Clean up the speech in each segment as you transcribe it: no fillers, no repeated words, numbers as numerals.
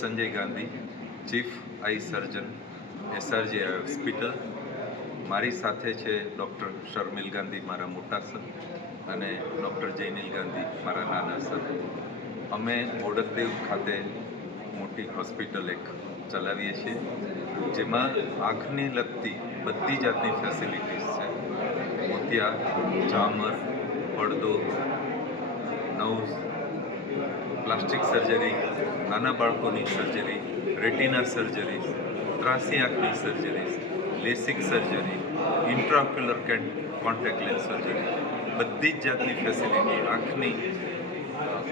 Sanjay Gandhi, chief આઈ સર્જન, SRG hospital. મારી સાથે છે ડૉક્ટર શર્મિલ ગાંધી, મારા મોટા સર, અને ડૉક્ટર જયનીલ ગાંધી, મારા નાના સર. અમે બોડકદેવ ખાતે મોટી હોસ્પિટલ એક ચલાવીએ છીએ, જેમાં આંખને લગતી બધી જાતની ફેસિલિટીઝ છે. મોતિયા, ઝામર, પડદો, નવ્સ, પ્લાસ્ટિક સર્જરી, નાના બાળકોની સર્જરી, રેટિના સર્જરીઝ, ત્રાસી આંખની surgeries, LASIK surgery, intraocular contact lens surgery, બધી જ જાતની ફેસિલિટી. આંખની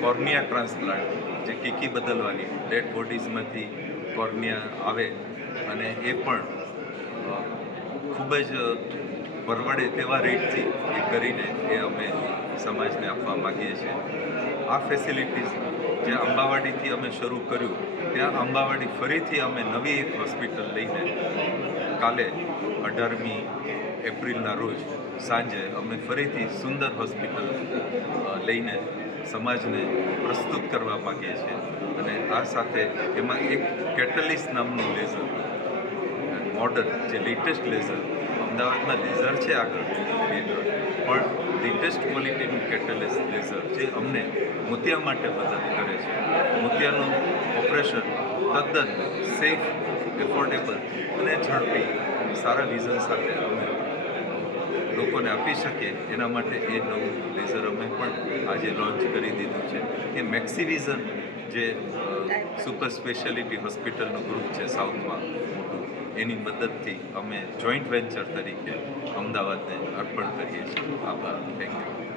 કોર્નિયા ટ્રાન્સપ્લાન્ટ, જે કીકી બદલવાની, ડેડ બોડીઝમાંથી કોર્નિયા આવે અને એ પણ ખૂબ જ પરવડે તેવા રેટથી એ કરીને એ અમે સમાજને આપવા માગીએ છીએ. આ ફેસિલિટીઝ જે અંબાવાડીથી અમે શરૂ કર્યું, ત્યાં અંબાવાડી ફરીથી અમે નવી એક હોસ્પિટલ લઈને કાલે 18મી એપ્રિલના રોજ સાંજે અમે ફરીથી સુંદર હોસ્પિટલ લઈને સમાજને પ્રસ્તુત કરવા માગીએ છીએ. અને આ સાથે એમાં એક કેટલિસ્ટ નામનું લેઝર, મોડર્ન જે લેટેસ્ટ લેઝર, અમદાવાદમાં લેઝર છે આગળ, પણ લેટેસ્ટ ક્વોલિટીનું કેટલિસ્ટ લેઝર જે અમને મોતિયા માટે મદદ કરે છે. મોતિયાનું ઓપરેશન તદ્દન સેફ, એફોર્ડેબલ અને ઝડપી, સારા વિઝન સાથે અમે લોકોને આપી શકીએ, એના માટે એ નવું લેઝર અમે પણ આજે લોન્ચ કરી દીધું છે. એ મેક્સિવિઝન જે સુપર સ્પેશિયાલિટી હોસ્પિટલનું ગ્રુપ છે સાઉથમાં મોટું, એની મદદથી અમે જોઈન્ટ વેન્ચર તરીકે અમદાવાદને અર્પણ કરીએ છીએ. આભાર. Thank you.